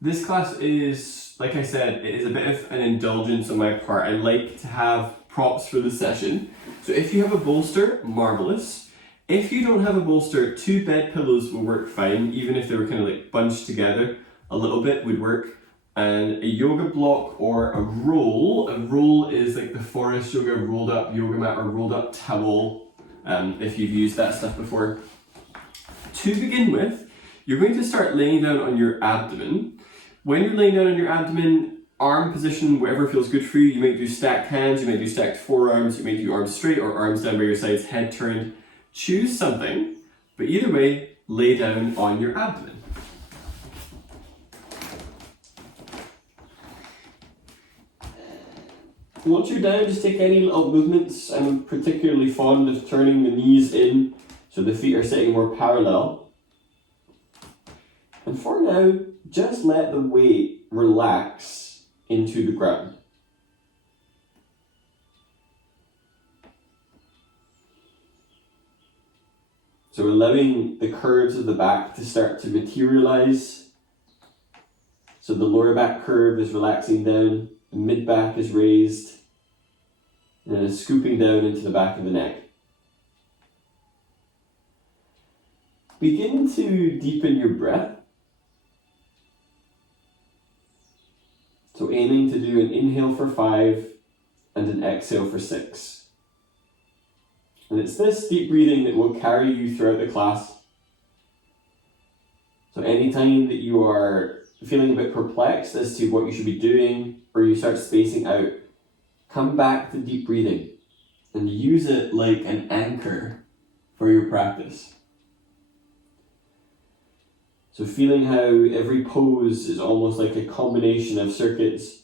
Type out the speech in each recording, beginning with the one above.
This class is, like I said, it is a bit of an indulgence on my part. I like to have props for the session. So if you have a bolster, marvelous. If you don't have a bolster, 2 bed pillows will work fine, even if they were kind of like bunched together a little bit would work. And a yoga block or a roll is like the forest yoga rolled up yoga mat or rolled up towel, if you've used that stuff before. To begin with, you're going to start laying down on your abdomen. When you're laying down on your abdomen, arm position, whatever feels good for you. You might do stacked hands, you might do stacked forearms, you might do arms straight or arms down by your sides, head turned. Choose something, but either way, lay down on your abdomen. Once you're down, just take any little movements. I'm particularly fond of turning the knees in so the feet are sitting more parallel. And for now, just let the weight relax into the ground. So allowing the curves of the back to start to materialize. So the lower back curve is relaxing down, the mid back is raised, and then it's scooping down into the back of the neck. Begin to deepen your breath. So aiming to do an inhale for 5 and an exhale for 6. And it's this deep breathing that will carry you throughout the class. So anytime that you are feeling a bit perplexed as to what you should be doing, or you start spacing out, come back to deep breathing and use it like an anchor for your practice. So feeling how every pose is almost like a combination of circuits,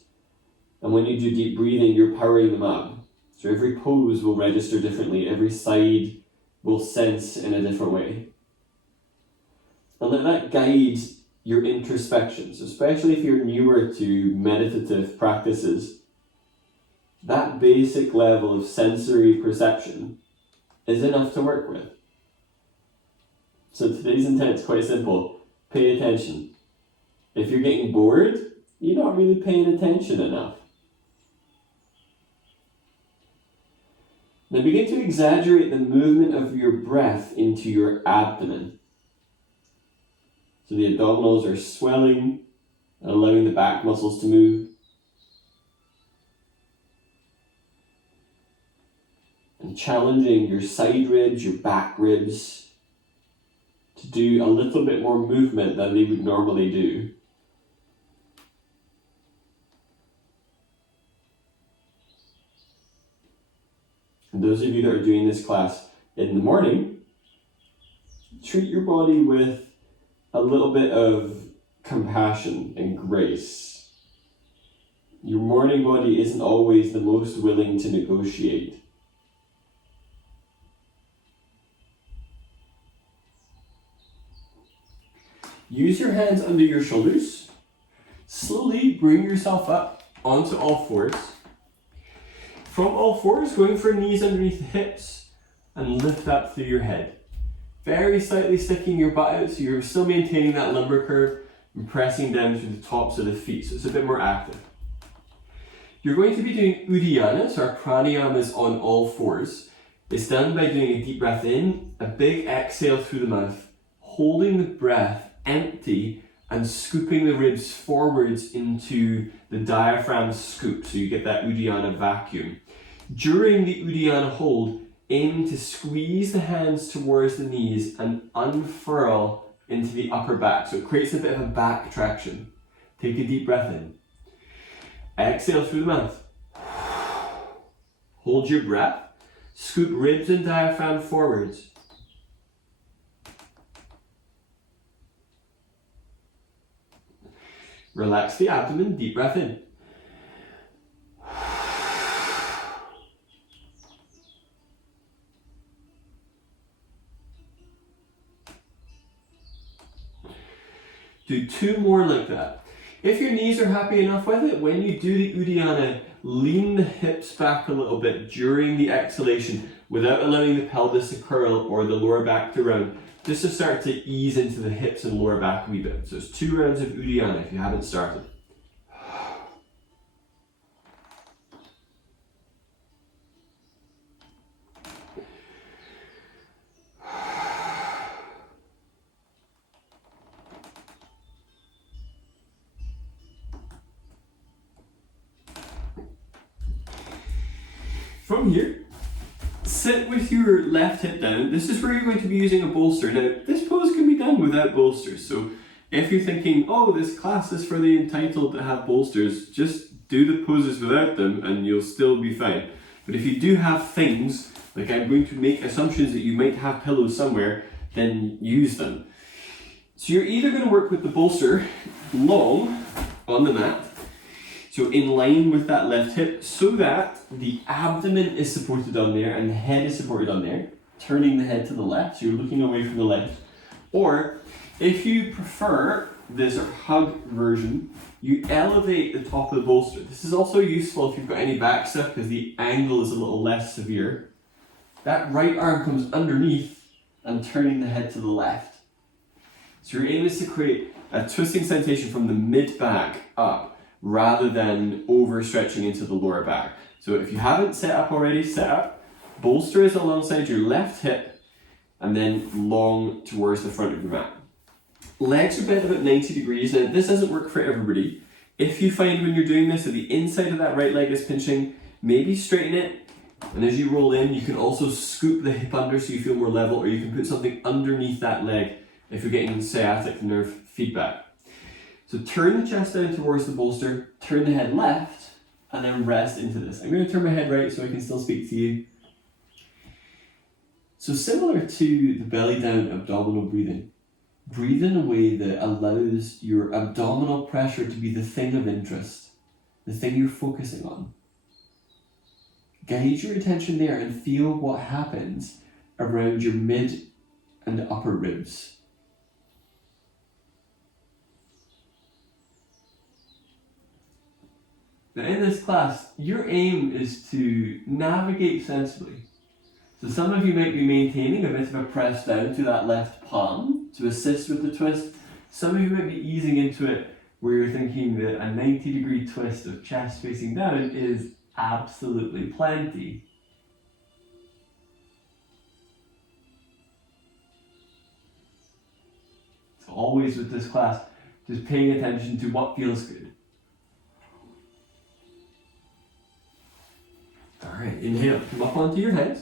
and when you do deep breathing, you're powering them up. So every pose will register differently, every side will sense in a different way. And let that guide your introspections, especially if you're newer to meditative practices. That basic level of sensory perception is enough to work with. So today's intent is quite simple. Pay attention. If you're getting bored, you're not really paying attention enough. Now begin to exaggerate the movement of your breath into your abdomen. So the abdominals are swelling and allowing the back muscles to move. And challenging your side ribs, your back ribs, to do a little bit more movement than they would normally do. And those of you that are doing this class in the morning, treat your body with a little bit of compassion and grace. Your morning body isn't always the most willing to negotiate. Use your hands under your shoulders. Slowly bring yourself up onto all fours. From all fours, going for knees underneath the hips and lift up through your head. Very slightly sticking your butt out so you're still maintaining that lumbar curve and pressing down through the tops of the feet, so it's a bit more active. You're going to be doing Uddiyanas, or pranayamas on all fours. It's done by doing a deep breath in, a big exhale through the mouth, holding the breath empty and scooping the ribs forwards into the diaphragm scoop, so you get that Uddiyana vacuum. During the Uddiyana hold, aim to squeeze the hands towards the knees and unfurl into the upper back, so it creates a bit of a back traction. Take a deep breath in. Exhale through the mouth. Hold your breath. Scoop ribs and diaphragm forwards. Relax the abdomen, deep breath in. Do 2 more like that. If your knees are happy enough with it, when you do the Uddiyana, lean the hips back a little bit during the exhalation without allowing the pelvis to curl or the lower back to round. just to start to ease into the hips and lower back a wee bit. So it's 2 rounds of Uddiyana if you haven't started. From here, sit with your left hip down. This is where you're going to be using a bolster. Now, this pose can be done without bolsters. So if you're thinking, oh, this class is for the entitled to have bolsters, just do the poses without them and you'll still be fine. But if you do have things, like I'm going to make assumptions that you might have pillows somewhere, then use them. So you're either going to work with the bolster long on the mat, so in line with that left hip, so that the abdomen is supported on there and the head is supported on there, turning the head to the left, so you're looking away from the left. Or if you prefer this hug version, you elevate the top of the bolster. This is also useful if you've got any back stuff because the angle is a little less severe. That right arm comes underneath and turning the head to the left. So your aim is to create a twisting sensation from the mid-back up, rather than overstretching into the lower back. So if you haven't set up already, set up. Bolster is alongside your left hip and then long towards the front of your mat. Legs are bent about 90 degrees. Now this doesn't work for everybody. If you find when you're doing this that the inside of that right leg is pinching, maybe straighten it. And as you roll in, you can also scoop the hip under so you feel more level, or you can put something underneath that leg if you're getting sciatic nerve feedback. So turn the chest down towards the bolster, turn the head left, and then rest into this. I'm going to turn my head right so I can still speak to you. So similar to the belly down abdominal breathing, breathe in a way that allows your abdominal pressure to be the thing of interest, the thing you're focusing on. Guide your attention there and feel what happens around your mid and upper ribs. Now in this class, your aim is to navigate sensibly. So some of you might be maintaining a bit of a press down to that left palm to assist with the twist. Some of you might be easing into it where you're thinking that a 90-degree twist of chest facing down is absolutely plenty. So always with this class, just paying attention to what feels good. Alright, inhale, come up onto your hands.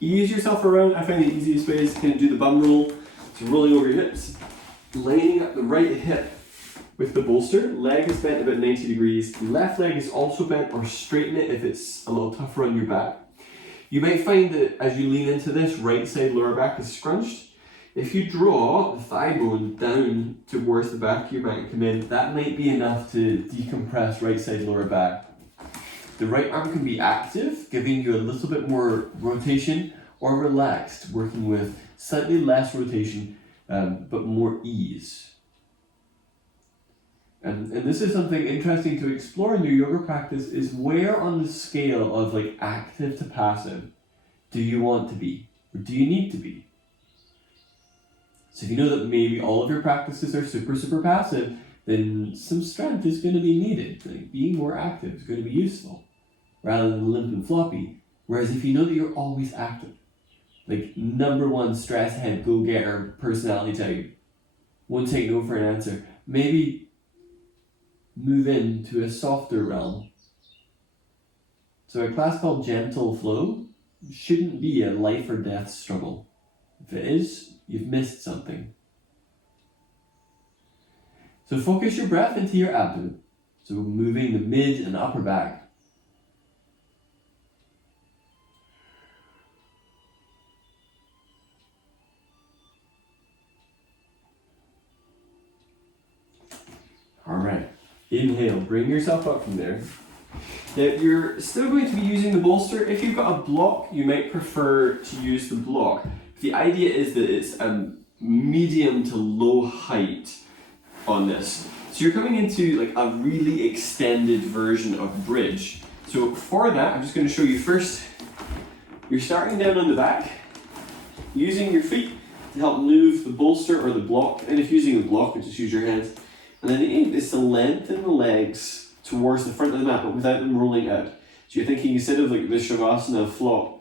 Ease yourself around. I find the easiest way is to kind of do the bum roll. So rolling over your hips, lining up the right hip with the bolster. Leg is bent about 90 degrees. Left leg is also bent, or straighten it if it's a little tougher on your back. You might find that as you lean into this, right side lower back is scrunched. If you draw the thigh bone down towards the back of your back and come in, that might be enough to decompress right side lower back. The right arm can be active, giving you a little bit more rotation, or relaxed, working with slightly less rotation, but more ease. And this is something interesting to explore in your yoga practice, is where on the scale of like active to passive do you want to be, or do you need to be? So if you know that maybe all of your practices are super passive, then some strength is going to be needed. Like being more active is going to be useful, rather than limp and floppy. Whereas if you know that you're always active, like number one stress head, go-getter personality type, won't take no for an answer, maybe move into a softer realm. So a class called Gentle Flow shouldn't be a life or death struggle. If it is, you've missed something. So focus your breath into your abdomen. So moving the mid and upper back. Alright, inhale, bring yourself up from there. Now you're still going to be using the bolster. If you've got a block, you might prefer to use the block. The idea is that it's a medium to low height on this. So you're coming into like a really extended version of bridge. So for that, I'm just going to show you first, you're starting down on the back, using your feet to help move the bolster or the block. And if using a block, just use your hands. And then the aim is to lengthen the legs towards the front of the mat, but without them rolling out. So you're thinking, instead of like the Shavasana flop,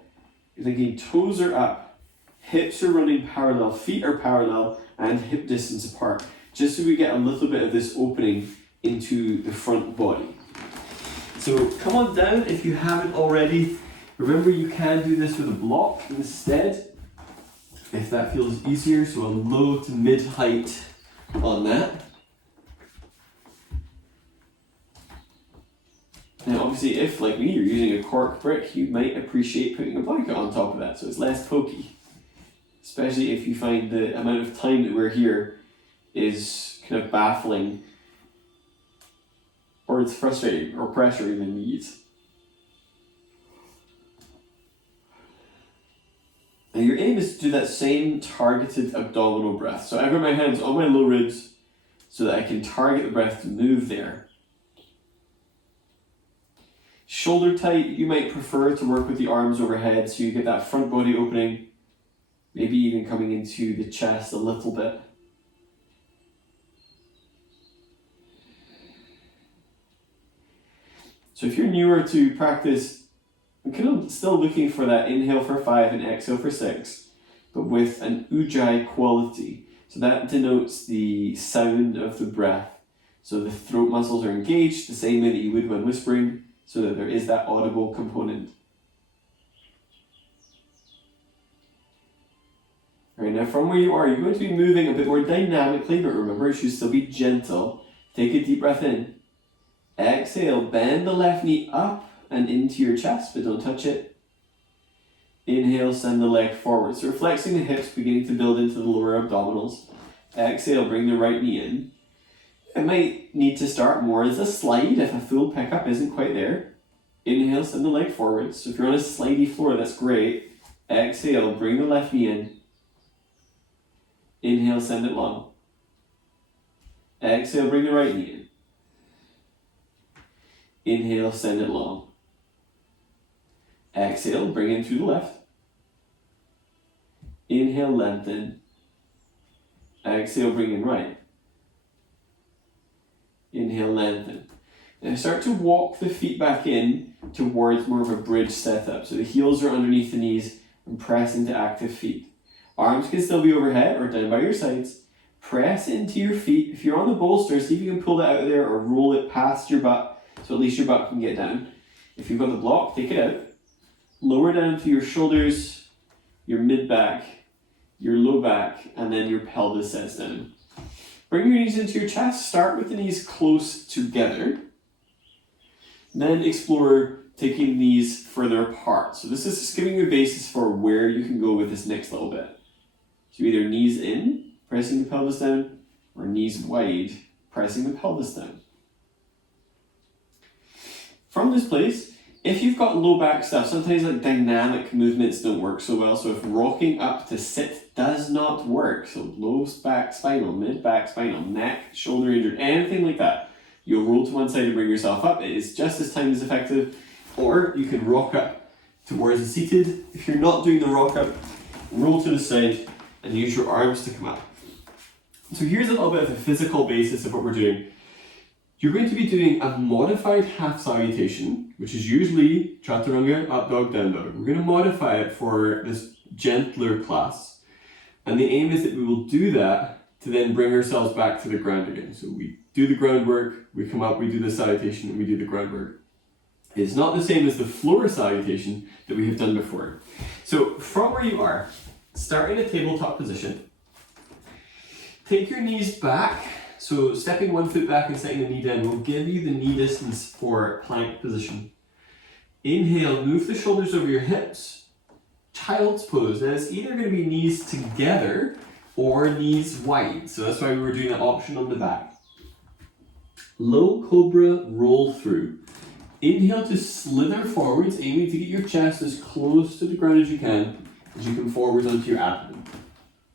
you're thinking toes are up, hips are running parallel, feet are parallel, and hip distance apart. Just so we get a little bit of this opening into the front body. So come on down if you haven't already. Remember, you can do this with a block instead, if that feels easier. So a low to mid height on that. Now obviously, if like me, you're using a cork brick, you might appreciate putting a blanket on top of that so it's less pokey. Especially if you find the amount of time that we're here is kind of baffling, or it's frustrating or pressuring the knees. Now your aim is to do that same targeted abdominal breath. So I've got my hands on my low ribs so that I can target the breath to move there. Shoulder tight, you might prefer to work with the arms overhead so you get that front body opening, maybe even coming into the chest a little bit. So if you're newer to practice, I'm kind of still looking for that inhale for 5 and exhale for 6, but with an ujjayi quality. So that denotes the sound of the breath. So the throat muscles are engaged the same way that you would when whispering, so that there is that audible component. Alright, now from where you are, you're going to be moving a bit more dynamically, but remember, it should still be gentle. Take a deep breath in. Exhale, bend the left knee up and into your chest, but don't touch it. Inhale, send the leg forward. So we're flexing the hips, beginning to build into the lower abdominals. Exhale, bring the right knee in. It might need to start more as a slide if a full pickup isn't quite there. Inhale, send the leg forward. So if you're on a slidey floor, that's great. Exhale, bring the left knee in. Inhale, send it long. Exhale, bring the right knee in. Inhale, send it long. Exhale, bring in through the left. Inhale, lengthen. Exhale, bring in right. Inhale, lengthen. Now start to walk the feet back in towards more of a bridge setup. So the heels are underneath the knees and press into active feet. Arms can still be overhead or down by your sides. Press into your feet. If you're on the bolster, see if you can pull that out of there or roll it past your butt so at least your butt can get down. If you've got the block, take it out. Lower down to your shoulders, your mid-back, your low back, and then your pelvis sets down. Bring your knees into your chest. Start with the knees close together. Then explore taking knees further apart. So this is just giving you a basis for where you can go with this next little bit. So either knees in, pressing the pelvis down, or knees wide, pressing the pelvis down. From this place, if you've got low back stuff, sometimes like dynamic movements don't work so well. So if rocking up to sit does not work, so low back spinal, mid back spinal, neck, shoulder injured, anything like that, you'll roll to one side to bring yourself up. It is just as time as effective. Or you can rock up towards a seated. If you're not doing the rock up, roll to the side and use your arms to come up. So here's a little bit of the physical basis of what we're doing. You're going to be doing a modified half salutation, which is usually chatturanga, up dog, down dog. We're going to modify it for this gentler class. And the aim is that we will do that to then bring ourselves back to the ground again. So we do the groundwork, we come up, we do the salutation, and we do the groundwork. It's not the same as the floor salutation that we have done before. So from where you are, start in a tabletop position. Take your knees back. So stepping one foot back and setting the knee down will give you the knee distance for plank position. Inhale, move the shoulders over your hips. Child's pose. Now it's either going to be knees together or knees wide. So that's why we were doing that option on the back. Low cobra roll through. Inhale to slither forwards, aiming to get your chest as close to the ground as you come forwards onto your abdomen.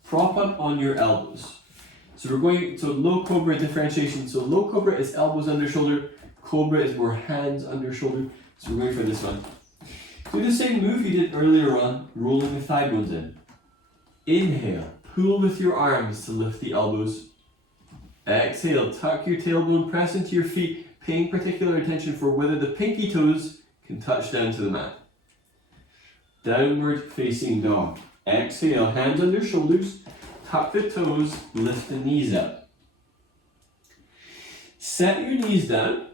Prop up on your elbows. So we're going to low cobra differentiation. So low cobra is elbows under shoulder, cobra is more hands under shoulder. So we're going for this one. Do the same move you did earlier on, rolling the thigh bones in. Inhale, pull with your arms to lift the elbows. Exhale, tuck your tailbone, press into your feet, paying particular attention for whether the pinky toes can touch down to the mat. Downward facing dog. Exhale, hands under shoulders, tuck the toes, lift the knees up. Set your knees down.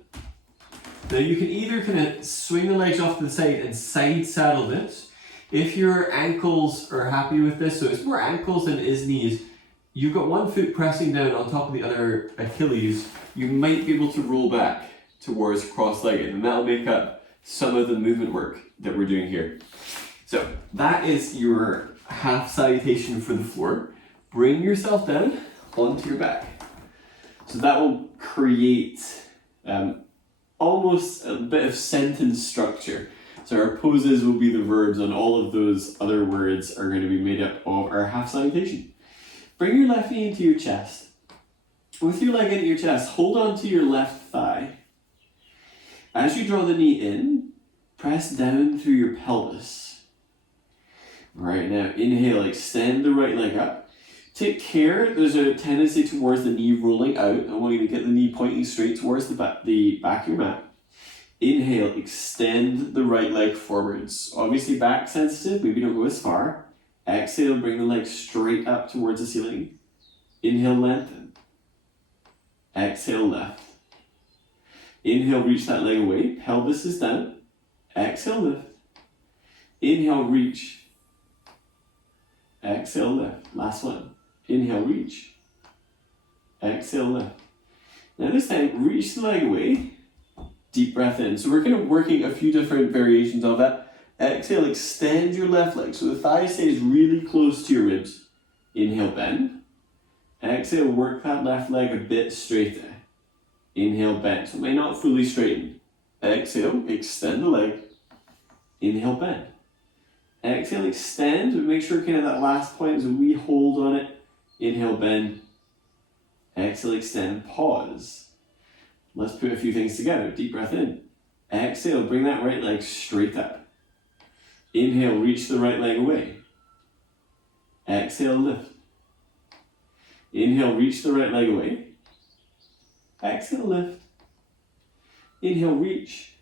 Now you can either kind of swing the legs off to the side and side saddle this. If your ankles are happy with this, so it's more ankles than it is knees, you've got one foot pressing down on top of the other Achilles, you might be able to roll back towards cross-legged, and that'll make up some of the movement work that we're doing here. So that is your half salutation for the floor. Bring yourself down onto your back. So that will create almost a bit of sentence structure. So our poses will be the verbs, and all of those other words are going to be made up of our half salutation. Bring your left knee into your chest. With your leg into your chest, hold on to your left thigh. As you draw the knee in, press down through your pelvis. Right, now inhale, extend the right leg up. Take care, there's a tendency towards the knee rolling out. I want you to get the knee pointing straight towards the back of your mat. Inhale, extend the right leg forwards. Obviously back sensitive, maybe don't go as far. Exhale, bring the leg straight up towards the ceiling. Inhale, lengthen. Exhale, left. Inhale, reach that leg away. Pelvis is down. Exhale, lift. Inhale, reach. Exhale, lift. Last one. Inhale, reach. Exhale, lift. Now this time, reach the leg away. Deep breath in. So we're kind of working a few different variations of that. Exhale, extend your left leg so the thigh stays really close to your ribs. Inhale, bend. Exhale, work that left leg a bit straighter. Inhale, bend. So it may not fully straighten. Exhale, extend the leg. Inhale, bend. Exhale, extend, but make sure kind of that last point is a wee hold on it. Inhale, bend. Exhale, extend, pause. Let's put a few things together. Deep breath in. Exhale, bring that right leg straight up. Inhale, reach the right leg away. Exhale, lift. Inhale, reach the right leg away. Exhale, lift. Inhale, reach.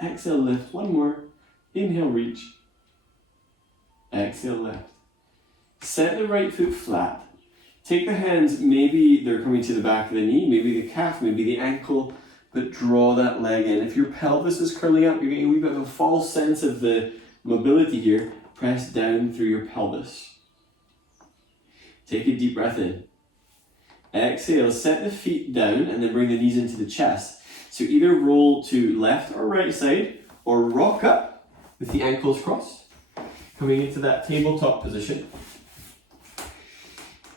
Exhale, lift. One more. Inhale, reach. Exhale, lift. Set the right foot flat. Take the hands, maybe they're coming to the back of the knee, maybe the calf, maybe the ankle, but draw that leg in. If your pelvis is curling up, you're getting a wee bit of a false sense of the mobility here. Press down through your pelvis. Take a deep breath in. Exhale, set the feet down and then bring the knees into the chest. So either roll to left or right side or rock up with the ankles crossed. Coming into that tabletop position.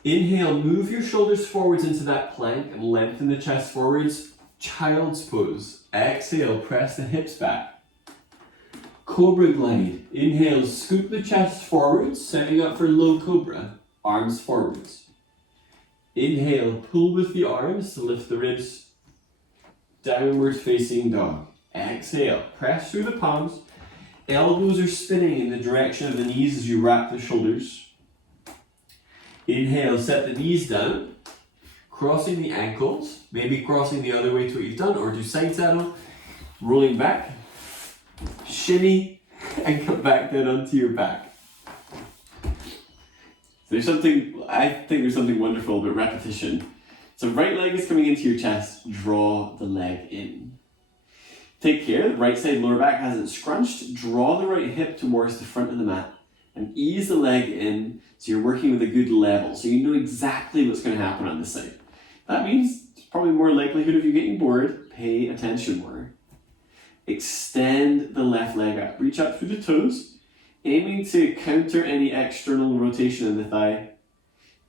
Inhale, move your shoulders forwards into that plank and lengthen the chest forwards. Child's pose. Exhale, press the hips back. Cobra glide. Inhale, scoop the chest forwards, setting up for low cobra. Arms forwards. Inhale, pull with the arms to lift the ribs. Downward facing dog. Exhale, press through the palms. Elbows are spinning in the direction of the knees as you wrap the shoulders. Inhale, set the knees down. Crossing the ankles, maybe crossing the other way to what you've done, or do side saddle. Rolling back. Shimmy, and come back down onto your back. I think there's something wonderful about repetition. So right leg is coming into your chest, draw the leg in. Take care, the right side lower back hasn't scrunched, draw the right hip towards the front of the mat and ease the leg in so you're working with a good level, so you know exactly what's going to happen on this side. That means there's probably more likelihood of you getting bored, pay attention more. Extend the left leg up, reach up through the toes, aiming to counter any external rotation in the thigh.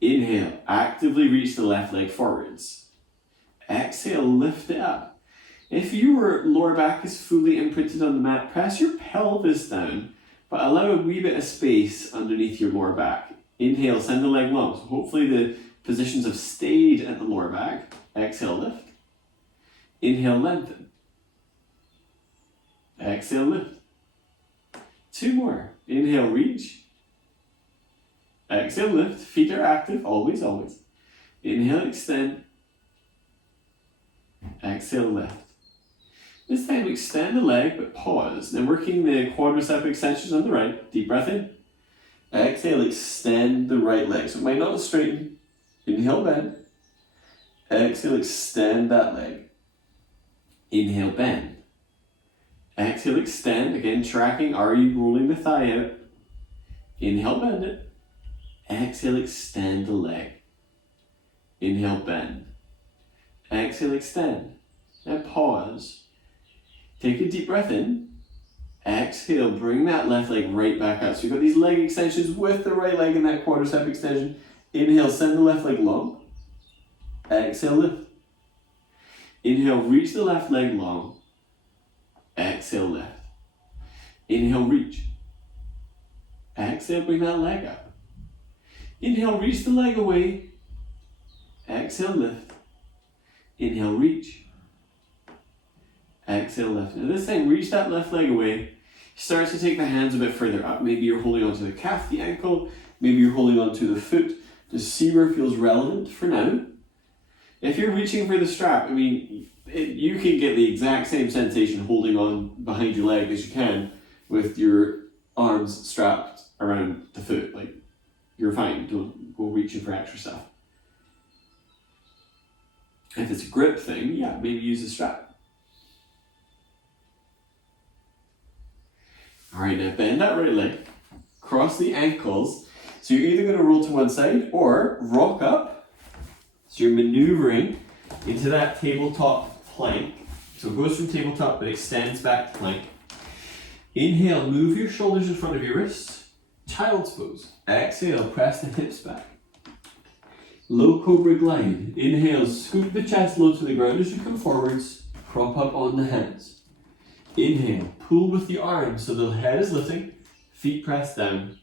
Inhale, actively reach the left leg forwards. Exhale, lift it up. If your lower back is fully imprinted on the mat, press your pelvis down, but allow a wee bit of space underneath your lower back. Inhale, send the leg long. So hopefully the positions have stayed at the lower back. Exhale, lift. Inhale, lengthen. Exhale, lift. Two more. Inhale, reach. Exhale, lift. Feet are active, always, always. Inhale, extend. Exhale, lift. This time, extend the leg, but pause. Then working the quadricep extensions on the right. Deep breath in. Exhale, extend the right leg. So it might not straighten. Inhale, bend. Exhale, extend that leg. Inhale, bend. Exhale, extend. Again, tracking. Are you rolling the thigh out? Inhale, bend it. Exhale, extend the leg. Inhale, bend. Exhale, extend. Now pause. Take a deep breath in. Exhale, bring that left leg right back up. So you've got these leg extensions with the right leg in that quadricep extension. Inhale, send the left leg long. Exhale, lift. Inhale, reach the left leg long. Exhale, lift. Inhale, reach. Exhale, bring that leg up. Inhale, reach the leg away. Exhale, lift. Inhale, reach. Exhale, lift. Now this time, reach that left leg away. Start to take the hands a bit further up. Maybe you're holding onto the calf, the ankle. Maybe you're holding onto the foot. Just see where it feels relevant for now. If you're reaching for the strap, I mean, you can get the exact same sensation holding on behind your leg as you can with your arms strapped around the foot. Like, you're fine. Don't go reaching for extra stuff. If it's a grip thing, yeah, maybe use a strap. Alright, now bend that right leg. Cross the ankles. So you're either going to roll to one side or rock up. So you're maneuvering into that tabletop plank. So it goes from tabletop but extends back to plank. Inhale, move your shoulders in front of your wrists. Child's pose. Exhale, press the hips back. Low cobra glide. Inhale, scoop the chest low to the ground as you come forwards. Prop up on the hands. Inhale, pull with the arms so the head is lifting. Feet pressed down.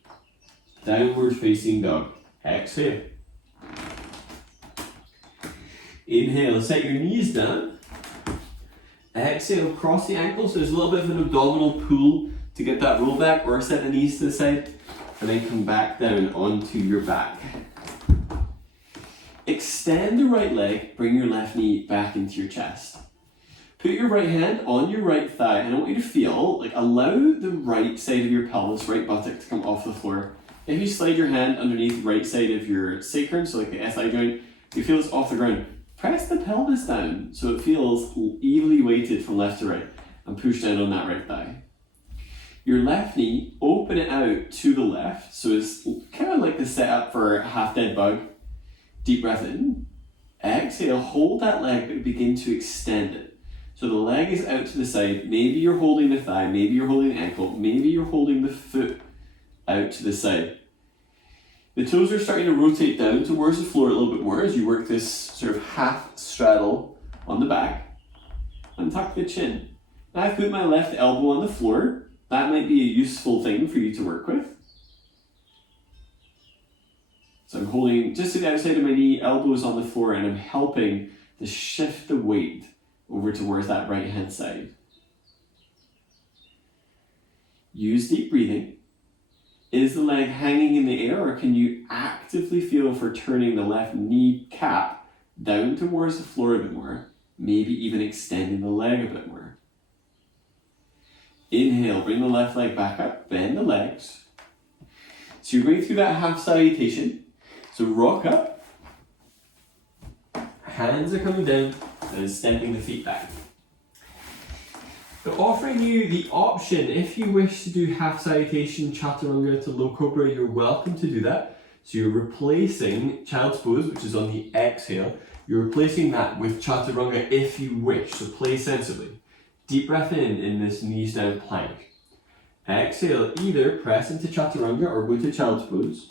Downward facing dog. Exhale. Inhale, set your knees down. Exhale, cross the ankles. So there's a little bit of an abdominal pull to get that roll back, or set the knees to the side and then come back down onto your back. Extend the right leg, bring your left knee back into your chest. Put your right hand on your right thigh, and I want you to feel, allow the right side of your pelvis, right buttock, to come off the floor. If you slide your hand underneath the right side of your sacrum, so like the SI joint, you feel it's off the ground. Press the pelvis down so it feels evenly weighted from left to right, and push down on that right thigh. Your left knee, open it out to the left, so it's kind of like the setup for a half-dead bug. Deep breath in. Exhale, hold that leg, but begin to extend it. So the leg is out to the side. Maybe you're holding the thigh, maybe you're holding the ankle, maybe you're holding the foot out to the side. The toes are starting to rotate down towards the floor a little bit more as you work this sort of half straddle on the back. And tuck the chin. Now I've put my left elbow on the floor. That might be a useful thing for you to work with. So I'm holding just to the outside of my knee, elbows on the floor, and I'm helping to shift the weight over towards that right hand side. Use deep breathing. Is the leg hanging in the air, or can you actively feel for turning the left knee cap down towards the floor a bit more, maybe even extending the leg a bit more? Inhale, bring the left leg back up, bend the legs. So you're going through that half salutation. So rock up, hands are coming down, and stepping the feet back. But offering you the option, if you wish to do half salutation, chatturanga to low cobra, you're welcome to do that. So you're replacing child's pose, which is on the exhale. You're replacing that with chatturanga if you wish, so play sensibly. Deep breath in this knees down plank. Exhale, either press into chaturanga or go to child's pose.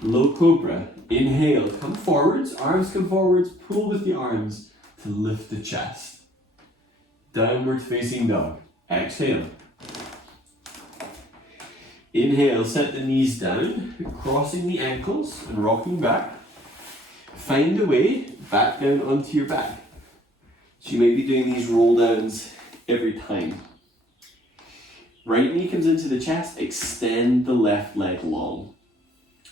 Low cobra. Inhale, come forwards, arms come forwards, pull with the arms to lift the chest. Downward facing dog. Exhale. Inhale, set the knees down, crossing the ankles and rocking back. Find a way back down onto your back. So you might be doing these roll downs every time. Right knee comes into the chest, extend the left leg long.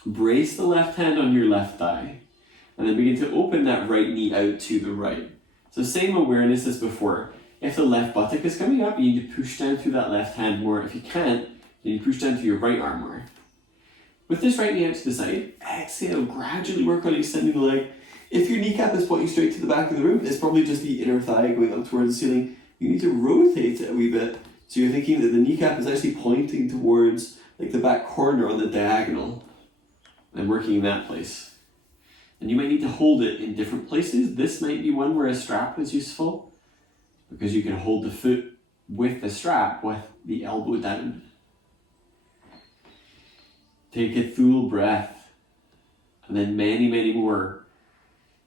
Brace the left hand on your left thigh. And then begin to open that right knee out to the right. So same awareness as before. If the left buttock is coming up, you need to push down through that left hand more. If you can't, then you push down to your right arm more. With this right knee out to the side, exhale, gradually work on extending the leg. If your kneecap is pointing straight to the back of the room, it's probably just the inner thigh going up towards the ceiling. You need to rotate it a wee bit. So you're thinking that the kneecap is actually pointing towards like the back corner on the diagonal. And working in that place. And you might need to hold it in different places. This might be one where a strap is useful because you can hold the foot with the strap with the elbow down. Take a full breath and then many, many more.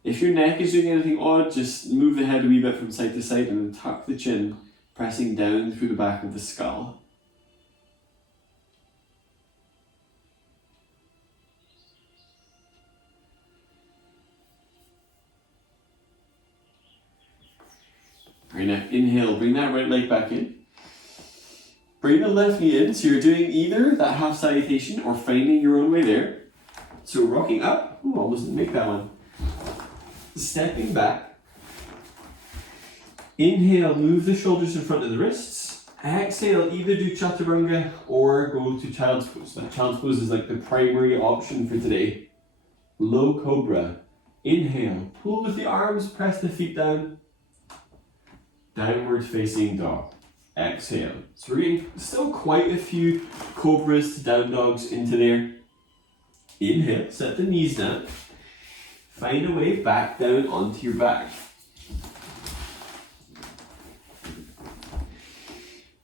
If your neck is doing anything odd, just move the head a wee bit from side to side and then tuck the chin, pressing down through the back of the skull. Right now, inhale, bring that right leg back in. Bring the left knee in, so you're doing either that half salutation or finding your own way there. So rocking up, almost didn't make that one. Stepping back. Inhale, move the shoulders in front of the wrists. Exhale, either do chatturanga or go to child's pose. That child's pose is like the primary option for today. Low cobra. Inhale, pull with the arms, press the feet down. Downward facing dog. Exhale. So we're getting still quite a few cobras to down dogs into there. Inhale, set the knees down. Find a way back down onto your back.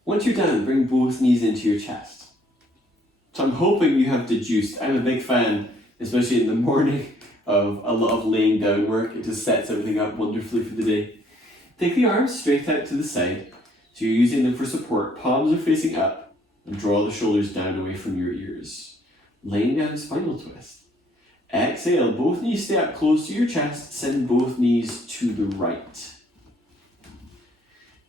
Once you're down, bring both knees into your chest. So I'm hoping you have deduced. I'm a big fan, especially in the morning, of a lot of laying down work. It just sets everything up wonderfully for the day. Take the arms straight out to the side, so you're using them for support. Palms are facing up, and draw the shoulders down away from your ears. Laying down spinal twist. Exhale, both knees stay up close to your chest, send both knees to the right.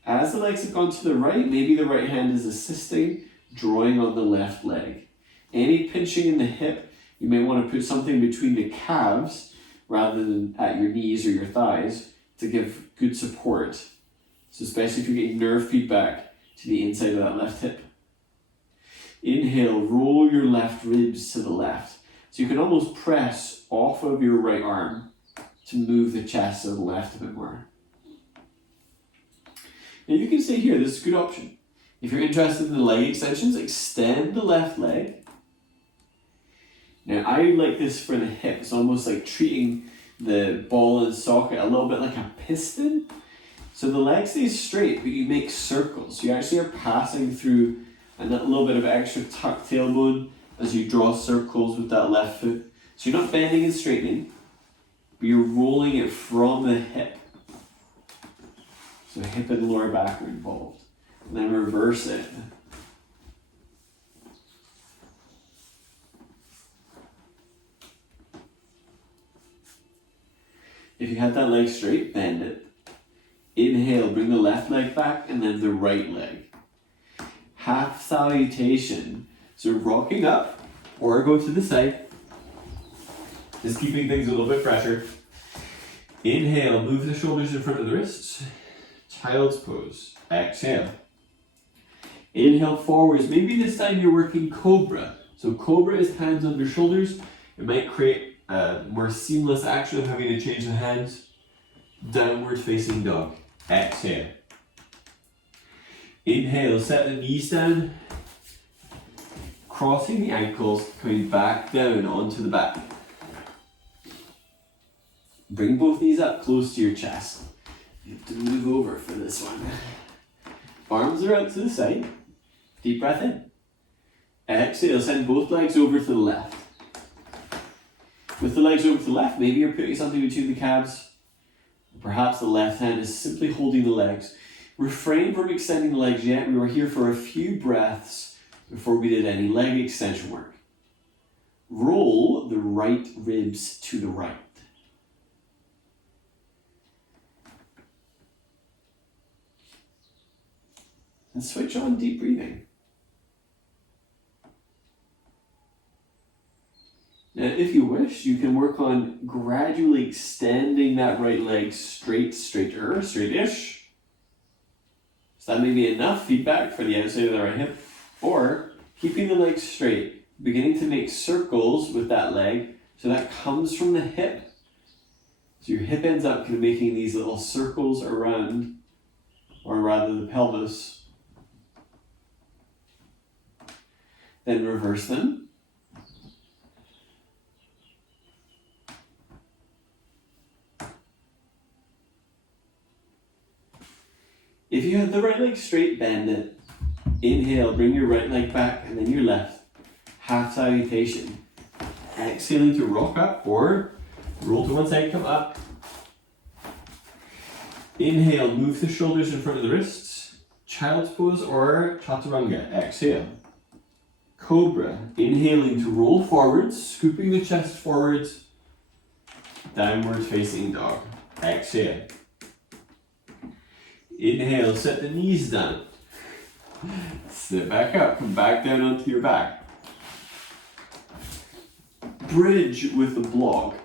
As the legs have gone to the right, maybe the right hand is assisting, drawing on the left leg. Any pinching in the hip, you may want to put something between the calves, rather than at your knees or your thighs, to give good support. So especially if you're getting nerve feedback to the inside of that left hip. Inhale, roll your left ribs to the left. So you can almost press off of your right arm to move the chest to the left a bit more. Now you can stay here, this is a good option. If you're interested in the leg extensions, extend the left leg. Now I like this for the hip, it's almost like treating the ball and socket a little bit like a piston. So the leg stays straight, but you make circles. You actually are passing through a little bit of extra tucked tailbone as you draw circles with that left foot. So you're not bending and straightening, but you're rolling it from the hip. So hip and lower back are involved. And then reverse it. If you had that leg straight, bend it. Inhale, bring the left leg back and then the right leg. Half salutation. So rocking up or go to the side. Just keeping things a little bit fresher. Inhale, move the shoulders in front of the wrists. Child's pose. Exhale. Inhale forwards. Maybe this time you're working cobra. So cobra is hands under shoulders. It might create a more seamless action of having to change the hands. Downward facing dog. Exhale. Inhale, set the knees down. Crossing the ankles, coming back down onto the back. Bring both knees up close to your chest. You have to move over for this one. Arms are out to the side. Deep breath in. Exhale, send both legs over to the left. With the legs over to the left, maybe you're putting something between the calves. Perhaps the left hand is simply holding the legs. Refrain from extending the legs yet. We were here for a few breaths before we did any leg extension work. Roll the right ribs to the right. And switch on deep breathing. If you wish, you can work on gradually extending that right leg straightish. So that may be enough feedback for the outside of the right hip. Or keeping the leg straight, beginning to make circles with that leg so that comes from the hip. So your hip ends up kind of making these little circles around, or rather the pelvis. Then reverse them. If you have the right leg straight, bend it. Inhale, bring your right leg back, and then your left. Half salutation. Exhaling to rock up or roll to one side, come up. Inhale, move the shoulders in front of the wrists. Child's pose or chatturanga. Exhale. Cobra. Inhaling to roll forwards, scooping the chest forwards. Downward facing dog. Exhale. Inhale, set the knees down. Sit back up, come back down onto your back. Bridge with the block.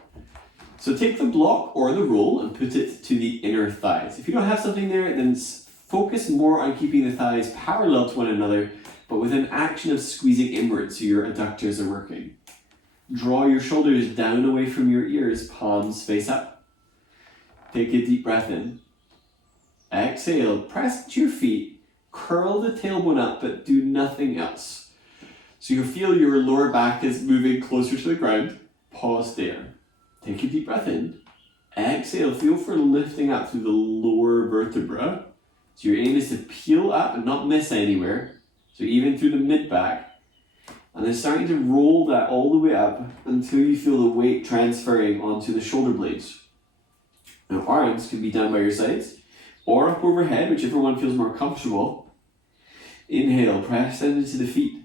So take the block or the roll and put it to the inner thighs. If you don't have something there, then focus more on keeping the thighs parallel to one another, but with an action of squeezing inwards so your adductors are working. Draw your shoulders down away from your ears, palms face up. Take a deep breath in. Exhale, press to your feet, curl the tailbone up, but do nothing else. So you feel your lower back is moving closer to the ground. Pause there. Take a deep breath in. Exhale, feel for lifting up through the lower vertebra. So your aim is to peel up and not miss anywhere. So even through the mid-back. And then starting to roll that all the way up until you feel the weight transferring onto the shoulder blades. Now arms can be down by your sides or up overhead, whichever one feels more comfortable. Inhale, press down into the feet.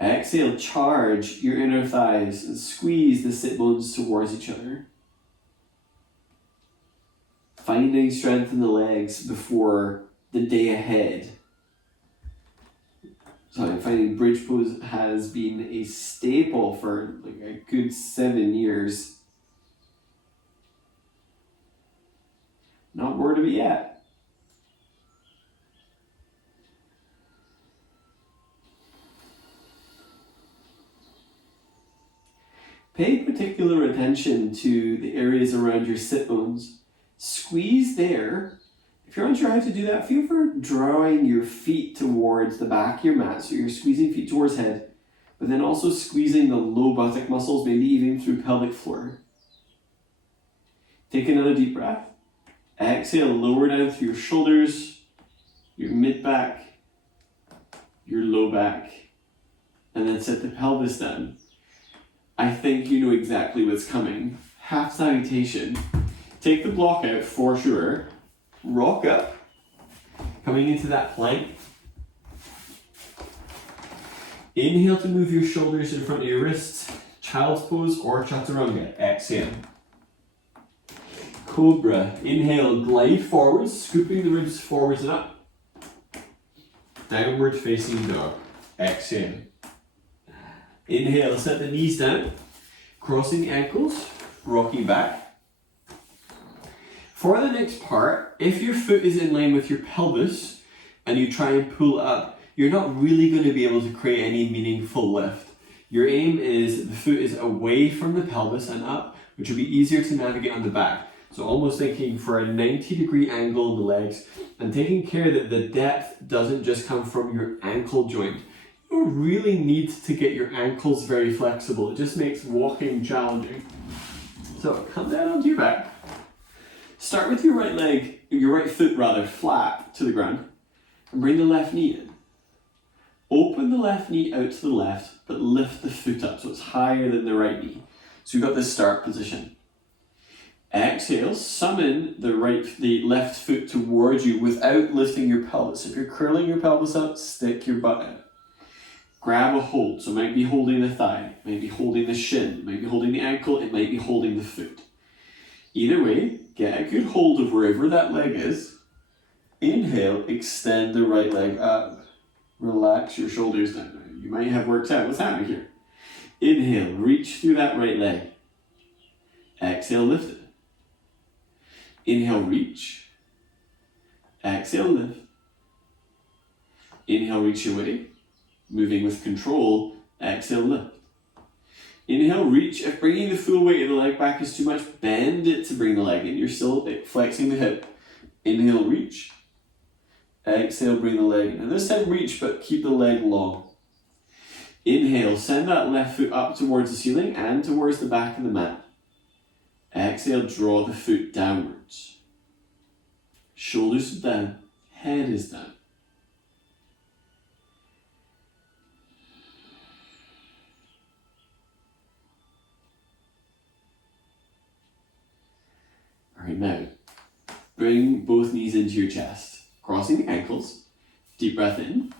Exhale, charge your inner thighs and squeeze the sit bones towards each other. Finding strength in the legs before the day ahead. So I'm finding bridge pose has been a staple for like a good 7 years. Not bored of it yet. Pay particular attention to the areas around your sit bones. Squeeze there. If you're unsure how to do that, feel for drawing your feet towards the back of your mat. So you're squeezing feet towards head, but then also squeezing the low buttock muscles, maybe even through pelvic floor. Take another deep breath. Exhale, lower down through your shoulders, your mid-back, your low back, and then set the pelvis down. I think you know exactly what's coming. Half salutation. Take the block out for sure. Rock up. Coming into that plank. Inhale to move your shoulders in front of your wrists. Child's pose or chaturanga. Exhale. Cobra. Inhale, glide forwards, scooping the ribs forwards and up. Downward facing dog. Exhale. Inhale, set the knees down, crossing the ankles, rocking back. For the next part, if your foot is in line with your pelvis and you try and pull up, you're not really going to be able to create any meaningful lift. Your aim is the foot is away from the pelvis and up, which will be easier to navigate on the back. So almost thinking for a 90-degree angle in the legs and taking care that the depth doesn't just come from your ankle joint. You don't really need to get your ankles very flexible. It just makes walking challenging. So come down onto your back. Start with your right foot flat to the ground and bring the left knee in. Open the left knee out to the left, but lift the foot up so it's higher than the right knee. So you've got this start position. Exhale, summon the left foot towards you without lifting your pelvis. If you're curling your pelvis up, stick your butt out. Grab a hold. So it might be holding the thigh, it might be holding the shin, it might be holding the ankle, it might be holding the foot. Either way, get a good hold of wherever that leg is. Inhale, extend the right leg up. Relax your shoulders down. You might have worked out what's happening here. Inhale, reach through that right leg. Exhale, lift it. Inhale, reach. Exhale, lift. Inhale, reach your way. Moving with control. Exhale, lift. Inhale, reach. If bringing the full weight of the leg back is too much, bend it to bring the leg in. You're still flexing the hip. Inhale, reach. Exhale, bring the leg in. And this time reach, but keep the leg long. Inhale, send that left foot up towards the ceiling and towards the back of the mat. Exhale, draw the foot downwards. Shoulders are down, head is down. Alright, now, bring both knees into your chest, crossing the ankles. Deep breath in.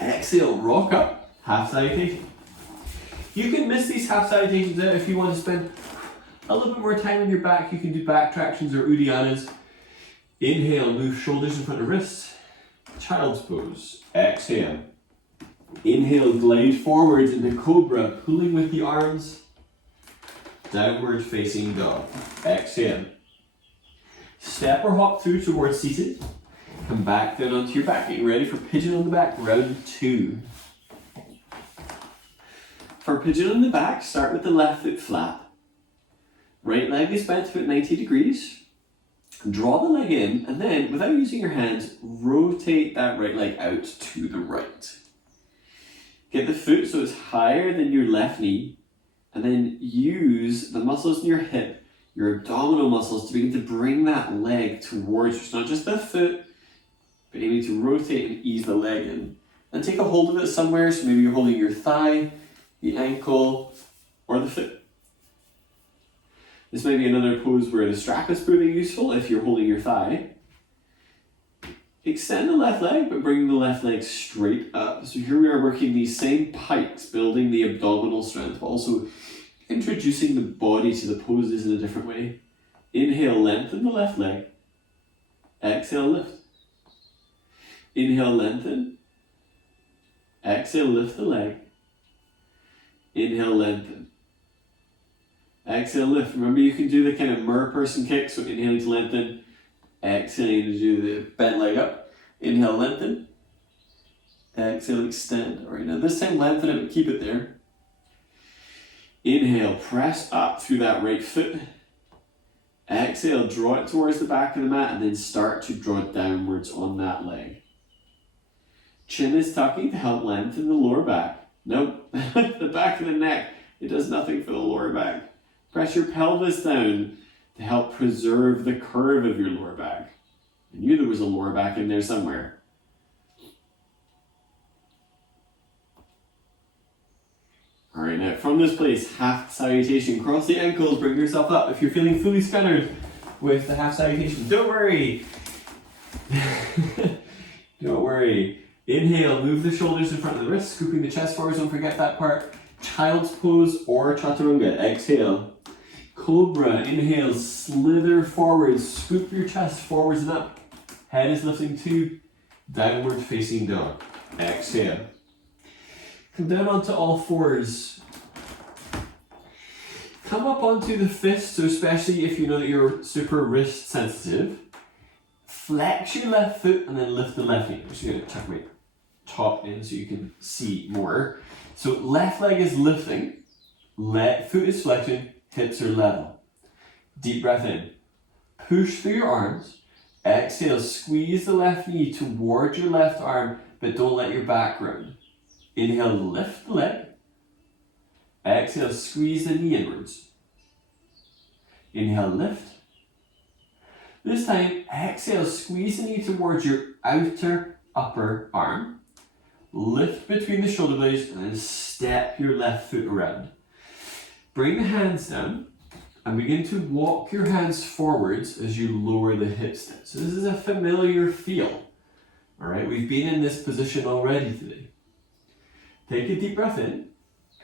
Exhale, rock up, half salutation. You can miss these half salutations out if you want to spend a little bit more time on your back. You can do back tractions or uddiyanas. Inhale, move shoulders in front of wrists. Child's pose. Exhale. Inhale, glide forwards into cobra, pulling with the arms. Downward facing dog. Exhale. Step or hop through towards seated. Come back down onto your back. Getting ready for pigeon on the back, round 2. For pigeon on the back, start with the left foot flat. Right leg is bent about 90 degrees. Draw the leg in, and then, without using your hands, rotate that right leg out to the right. Get the foot so it's higher than your left knee, and then use the muscles in your hip, your abdominal muscles, to begin to bring that leg towards you. It's not just the foot, but aiming to rotate and ease the leg in. And take a hold of it somewhere, so maybe you're holding your thigh, the ankle, or the foot. This might be another pose where the strap is proving useful if you're holding your thigh. Extend the left leg, but bring the left leg straight up. So here we are working these same pikes, building the abdominal strength, but also introducing the body to the poses in a different way. Inhale, lengthen the left leg. Exhale, lift. Inhale, lengthen. Exhale, lift the leg. Inhale, lengthen. Exhale, lift. Remember, you can do the kind of mer person kick, so inhaling to lengthen, exhaling to do the bent leg up. Inhale, lengthen. Exhale, extend. All right, now this time lengthen it, but keep it there. Inhale, press up through that right foot. Exhale, draw it towards the back of the mat, and then start to draw it downwards on that leg. Chin is tucking to help lengthen the lower back. Nope, the back of the neck, it does nothing for the lower back. Press your pelvis down to help preserve the curve of your lower back. I knew there was a lower back in there somewhere. All right, now from this place, half salutation. Cross the ankles, bring yourself up. If you're feeling fully centered with the half salutation, don't worry. Don't worry. Inhale, move the shoulders in front of the wrists, scooping the chest forwards, don't forget that part. Child's pose or chatturanga. Exhale. Cobra, inhale, slither forwards, scoop your chest forwards and up. Head is lifting too. Downward facing dog. Exhale. Come down onto all fours. Come up onto the fists, so especially if you know that you're super wrist sensitive. Flex your left foot and then lift the left knee. I'm just going to tuck my top in so you can see more. So left leg is lifting, foot is flexing, hips are level. Deep breath in. Push through your arms. Exhale, squeeze the left knee towards your left arm, but don't let your back round. Inhale, lift the leg. Exhale, squeeze the knee inwards. Inhale, lift. This time, exhale, squeeze the knee towards your outer upper arm. Lift between the shoulder blades and then step your left foot around. Bring the hands down and begin to walk your hands forwards as you lower the hips down. So this is a familiar feel. All right, we've been in this position already today. Take a deep breath in.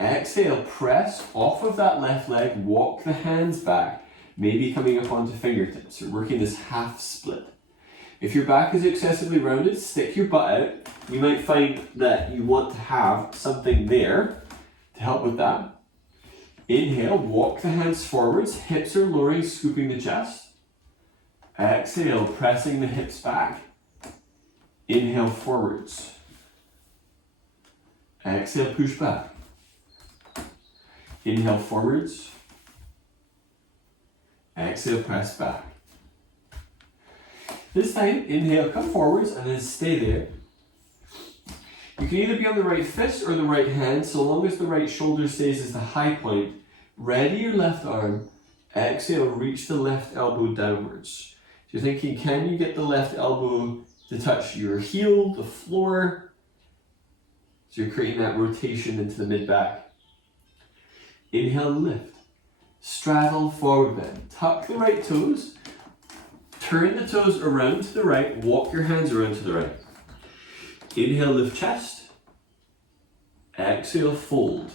Exhale, press off of that left leg, walk the hands back, maybe coming up onto fingertips. You're working this half split. If your back is excessively rounded, stick your butt out. You might find that you want to have something there to help with that. Inhale, walk the hands forwards, hips are lowering, scooping the chest. Exhale, pressing the hips back. Inhale, forwards. Exhale, push back. Inhale, forwards. Exhale, press back. This time, inhale, come forwards and then stay there. You can either be on the right fist or the right hand, so long as the right shoulder stays as the high point. Ready your left arm. Exhale, reach the left elbow downwards. So you're thinking, can you get the left elbow to touch your heel, the floor? So you're creating that rotation into the mid-back. Inhale, lift. Straddle, forward bend. Tuck the right toes. Turn the toes around to the right. Walk your hands around to the right. Inhale, lift chest. Exhale, fold.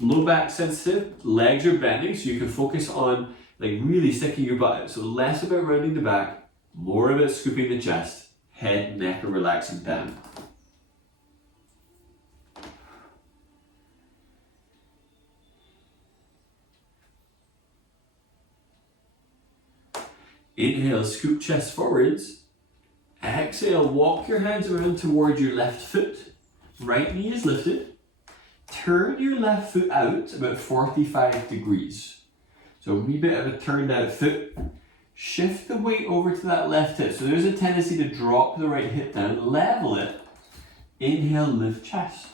Low back sensitive, legs are bending, so you can focus on like really sticking your butt out. So less about rounding the back, more about scooping the chest. Head, neck are relaxing down. Inhale, scoop chest forwards. Exhale, walk your hands around towards your left foot. Right knee is lifted. Turn your left foot out about 45 degrees. So a wee bit of a turned out foot. Shift the weight over to that left hip. So there's a tendency to drop the right hip down, level it. Inhale, lift chest.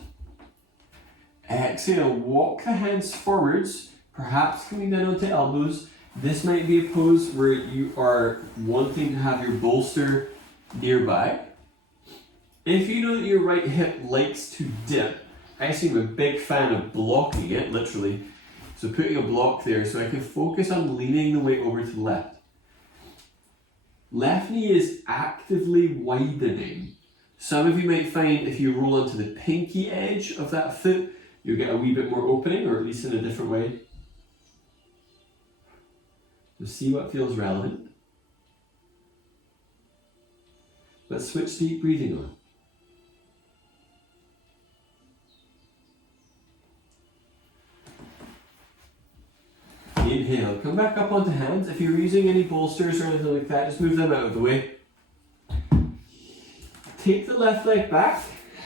Exhale, walk the hands forwards, perhaps coming down onto elbows. This might be a pose where you are wanting to have your bolster nearby. If you know that your right hip likes to dip, I seem a big fan of blocking it, literally. So putting a block there so I can focus on leaning the weight over to the left. Left knee is actively widening. Some of you might find if you roll onto the pinky edge of that foot, you'll get a wee bit more opening, or at least in a different way. So see what feels relevant. Let's switch deep breathing on. Inhale, come back up onto hands. If you're using any bolsters or anything like that, just move them out of the way. Take the left leg back,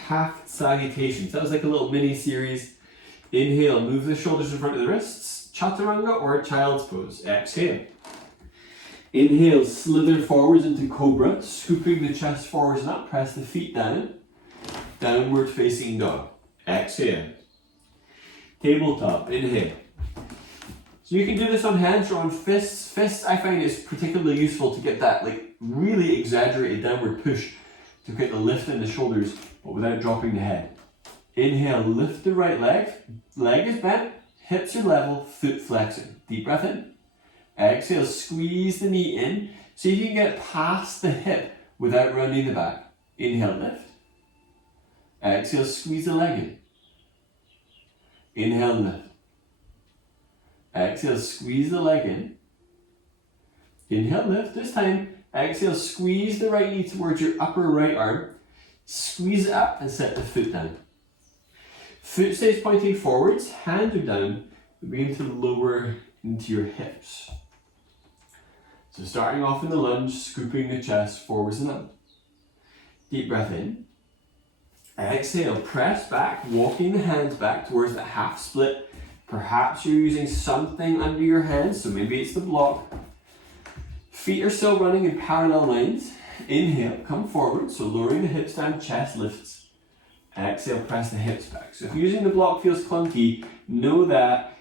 half salutations. That was like a little mini series. Inhale, move the shoulders in front of the wrists, chatturanga or child's pose. Exhale. Inhale, slither forwards into cobra, scooping the chest forwards and up, press the feet down. Downward facing dog. Exhale. Tabletop, inhale. So you can do this on hands or on fists. Fists I find is particularly useful to get that like really exaggerated downward push to get the lift in the shoulders but without dropping the head. Inhale, lift the right leg. Leg is bent, hips are level, foot flexing. Deep breath in. Exhale, squeeze the knee in. See if you can get past the hip without rounding the back. Inhale, lift. Exhale, squeeze the leg in. Inhale, lift. Exhale, squeeze the leg in. Inhale, lift. This time, exhale, squeeze the right knee towards your upper right arm. Squeeze it up and set the foot down. Foot stays pointing forwards, hands are down. Begin to lower into your hips. So starting off in the lunge, scooping the chest forwards and up. Deep breath in. Exhale, press back, walking the hands back towards that half split. Perhaps you're using something under your hands, so maybe it's the block. Feet are still running in parallel lines. Inhale, come forward, so lowering the hips down, chest lifts. Exhale, press the hips back. So if using the block feels clunky, know that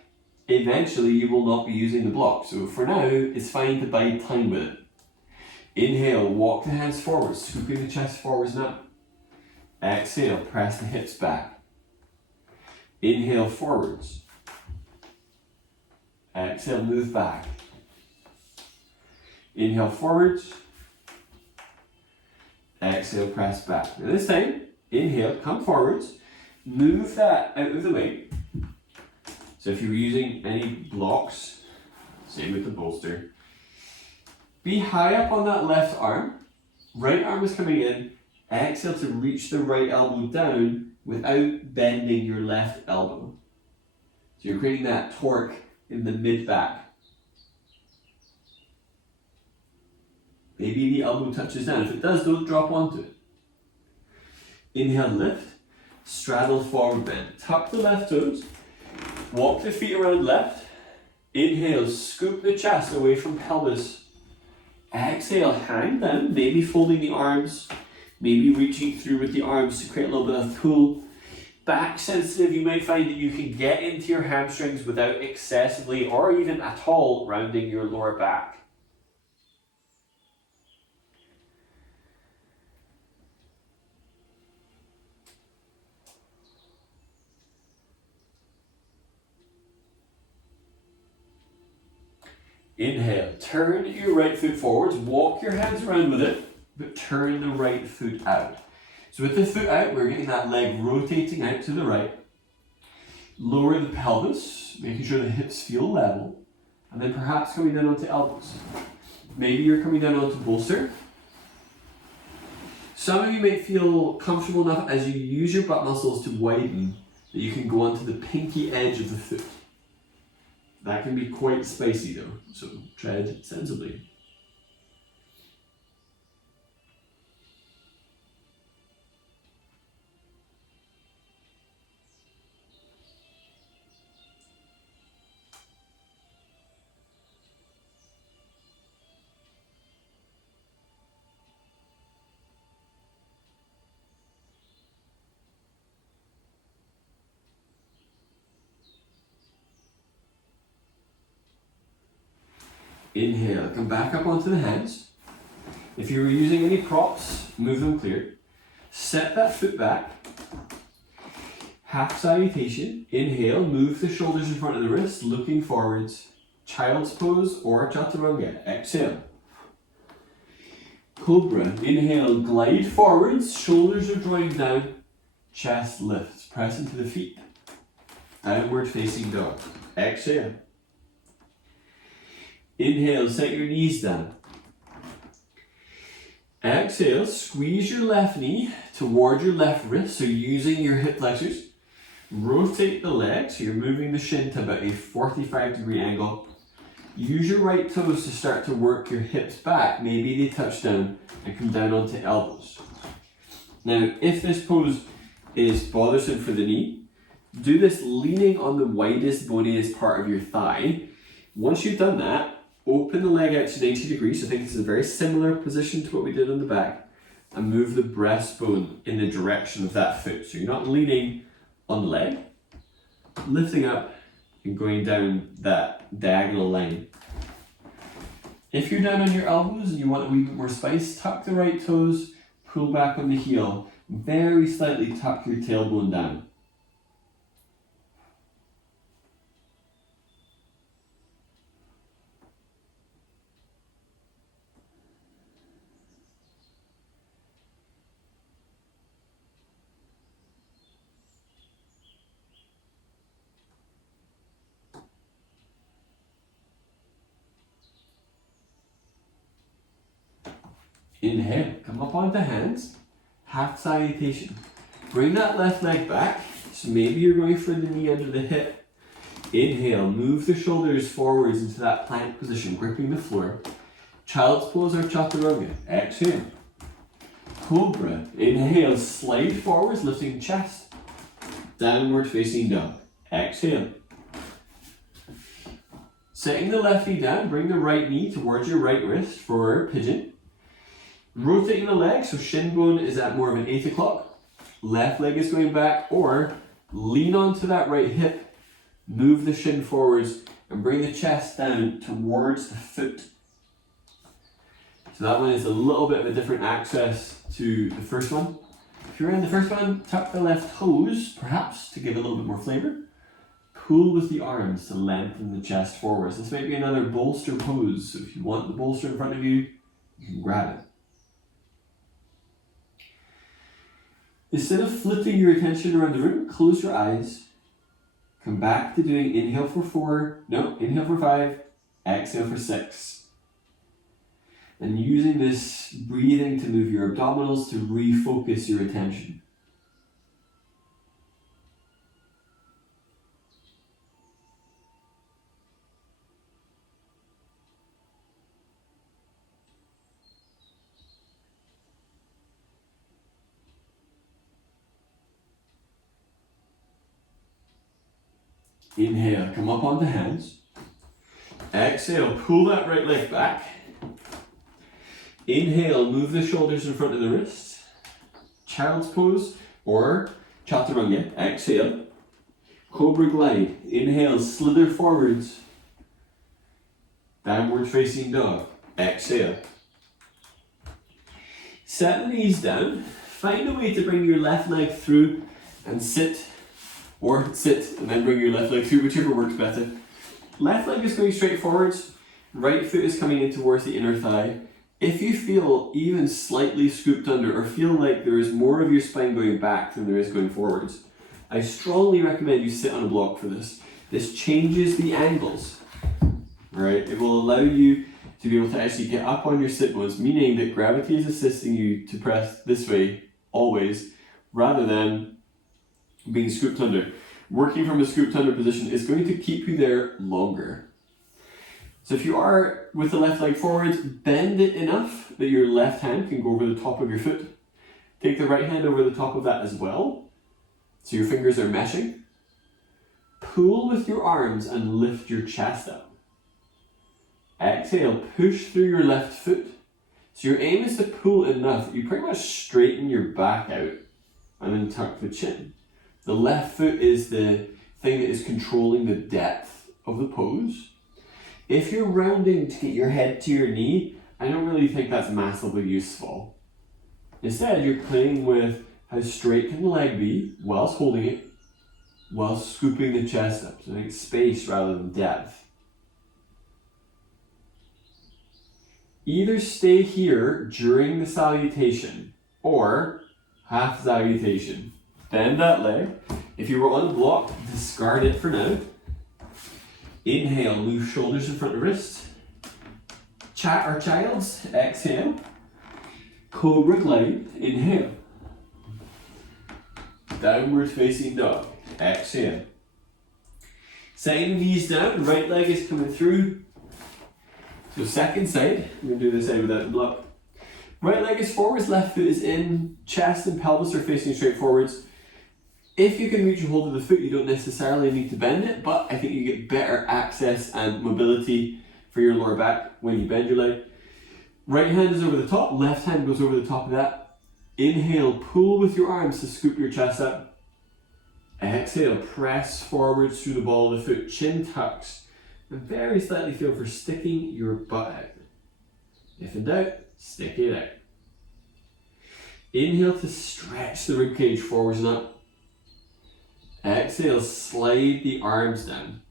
eventually you will not be using the block. So for now, it's fine to bide time with it. Inhale, walk the hands forward, scooping the chest forwards and up. Exhale, press the hips back. Inhale, forwards. Exhale, move back. Inhale, forwards. Exhale, press back. Now this time, inhale, come forwards. Move that out of the way. So if you were using any blocks, same with the bolster. Be high up on that left arm. Right arm is coming in. Exhale to reach the right elbow down without bending your left elbow. So you're creating that torque in the mid-back. Maybe the elbow touches down. If it does, don't drop onto it. Inhale, lift. Straddle forward bend. Tuck the left toes. Walk the feet around left. Inhale, scoop the chest away from pelvis. Exhale, hang down, maybe folding the arms, maybe reaching through with the arms to create a little bit of pull. Back sensitive, you might find that you can get into your hamstrings without excessively or even at all rounding your lower back. Inhale, turn your right foot forwards, walk your hands around with it, but turn the right foot out. So with the foot out, we're getting that leg rotating out to the right. Lower the pelvis, making sure the hips feel level, and then perhaps coming down onto elbows. Maybe you're coming down onto bolster. Some of you may feel comfortable enough as you use your butt muscles to widen that you can go onto the pinky edge of the foot. That can be quite spicy though, so tread sensibly. Inhale, come back up onto the hands. If you were using any props, move them clear. Set that foot back. Half salutation. Inhale, move the shoulders in front of the wrist, looking forwards. Child's pose or chatturanga. Exhale. Cobra. Inhale, glide forwards, shoulders are drawing down, chest lifts. Press into the feet. Downward facing dog. Exhale. Inhale, set your knees down. Exhale, squeeze your left knee toward your left wrist, so using your hip flexors. Rotate the leg, so you're moving the shin to about a 45-degree angle. Use your right toes to start to work your hips back. Maybe they touch down and come down onto elbows. Now, if this pose is bothersome for the knee, do this leaning on the widest, boniest part of your thigh. Once you've done that, open the leg out to 90 degrees. So I think this is a very similar position to what we did on the back. And move the breastbone in the direction of that foot. So you're not leaning on the leg, lifting up and going down that diagonal line. If you're down on your elbows and you want a wee bit more spice, tuck the right toes, pull back on the heel, very slightly tuck your tailbone down. Inhale, come up onto hands, half salutation. Bring that left leg back, so maybe you're going for the knee under the hip. Inhale, move the shoulders forwards into that plank position, gripping the floor. Child's pose or chaturanga. Exhale. Cobra. Inhale, slide forwards, lifting chest. Downward facing dog. Exhale. Setting the left knee down, bring the right knee towards your right wrist for pigeon. Rotating the leg, so shin bone is at more of an 8 o'clock. Left leg is going back, or lean onto that right hip, move the shin forwards, and bring the chest down towards the foot. So that one is a little bit of a different access to the first one. If you're in the first one, tuck the left toes, perhaps, to give it a little bit more flavor. Pull with the arms to lengthen the chest forwards. This might be another bolster pose, so if you want the bolster in front of you, you can grab it. Instead of flipping your attention around the room, close your eyes. Come back to doing inhale for 4, inhale for 5, exhale for 6. And using this breathing to move your abdominals to refocus your attention. Inhale, come up onto hands. Exhale, pull that right leg back. Inhale, move the shoulders in front of the wrists. Child's pose or chatturanga. Exhale. Cobra glide. Inhale, slither forwards. Downward facing dog. Exhale. Set the knees down. Find a way to bring your left leg through and sit. Or sit and then bring your left leg through, whichever works better. Left leg is going straight forwards. Right foot is coming in towards the inner thigh. If you feel even slightly scooped under or feel like there is more of your spine going back than there is going forwards, I strongly recommend you sit on a block for this. This changes the angles. Alright, it will allow you to be able to actually get up on your sit bones, meaning that gravity is assisting you to press this way always, rather than being scooped under. Working from a scooped under position is going to keep you there longer. So if you are with the left leg forwards, bend it enough that your left hand can go over the top of your foot. Take the right hand over the top of that as well, so your fingers are meshing. Pull with your arms and lift your chest up. Exhale, push through your left foot. So your aim is to pull enough that you pretty much straighten your back out and then tuck the chin. The left foot is the thing that is controlling the depth of the pose. If you're rounding to get your head to your knee, I don't really think that's massively useful. Instead, you're playing with how straight can the leg be whilst holding it, whilst scooping the chest up. So like space rather than depth. Either stay here during the salutation or half salutation. Bend that leg. If you were on a block, discard it for now. Inhale, move shoulders in front of wrists. Chat or child's. Exhale. Cobra glide. Inhale. Downward facing dog. Exhale. Setting the knees down. Right leg is coming through. So second side. I'm going to do this side without the block. Right leg is forwards. Left foot is in. Chest and pelvis are facing straight forwards. If you can reach a hold of the foot, you don't necessarily need to bend it, but I think you get better access and mobility for your lower back when you bend your leg. Right hand is over the top, left hand goes over the top of that. Inhale, pull with your arms to scoop your chest up. Exhale, press forwards through the ball of the foot, chin tucks, and very slightly feel for sticking your butt out. If in doubt, stick it out. Inhale to stretch the ribcage forwards and up. Exhale, slide the arms down.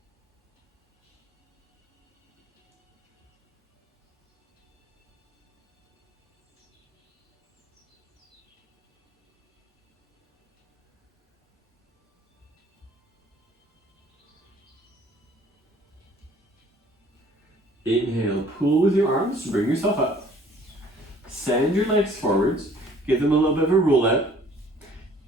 Inhale, pull with your arms to bring yourself up. Send your legs forwards, give them a little bit of a roll out.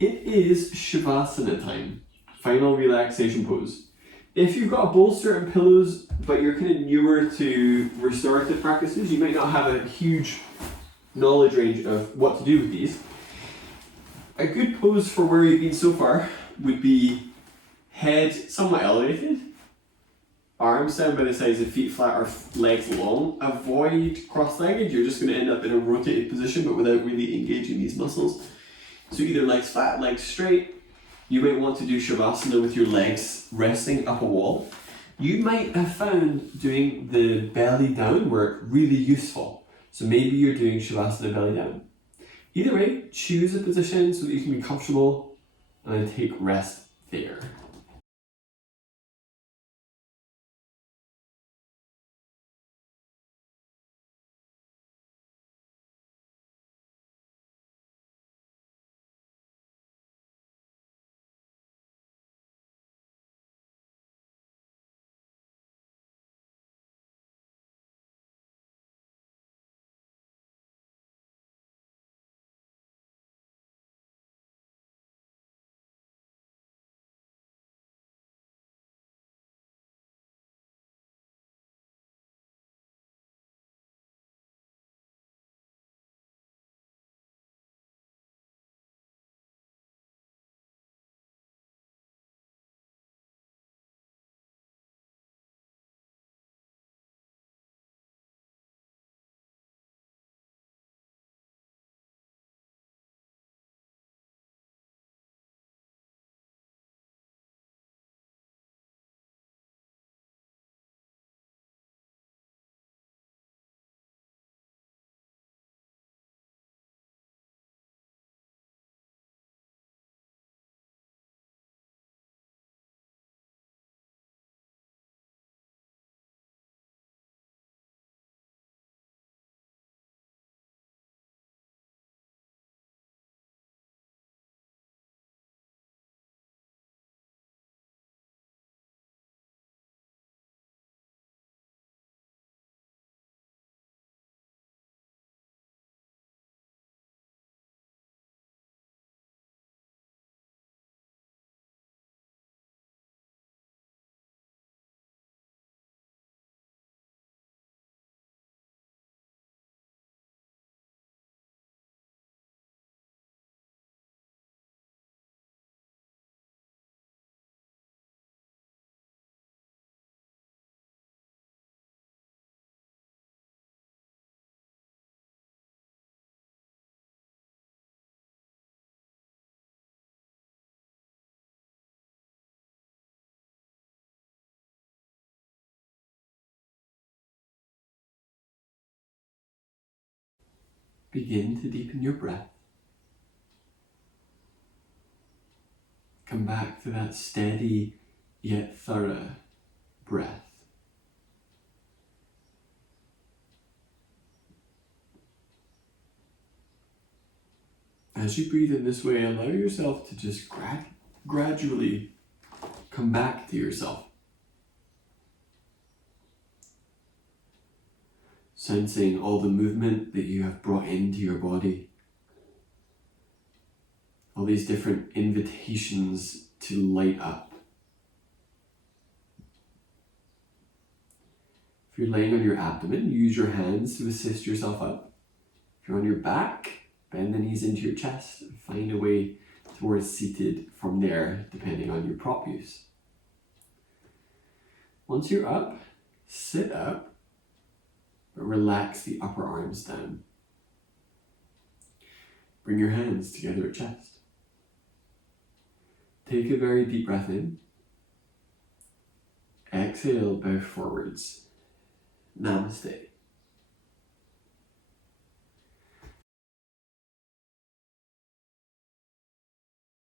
It is Shavasana time, final relaxation pose. If you've got a bolster and pillows, but you're kind of newer to restorative practices, you might not have a huge knowledge range of what to do with these. A good pose for where you've been so far would be head somewhat elevated, arms down by the sides of feet flat or legs long. Avoid cross-legged, you're just going to end up in a rotated position but without really engaging these muscles. So either legs flat, legs straight. You might want to do Shavasana with your legs resting up a wall. You might have found doing the belly down work really useful. So maybe you're doing Shavasana belly down. Either way, choose a position so that you can be comfortable and then take rest there. begin to deepen your breath. Come back to that steady yet thorough breath. As you breathe in this way, allow yourself to just gradually come back to yourself. Sensing all the movement that you have brought into your body. All these different invitations to light up. If you're laying on your abdomen, use your hands to assist yourself up. If you're on your back, bend the knees into your chest and find a way towards seated from there, depending on your prop use. Once you're up, sit up, but relax the upper arms down. Bring your hands together at chest. Take a very deep breath in. Exhale, bow forwards. Namaste.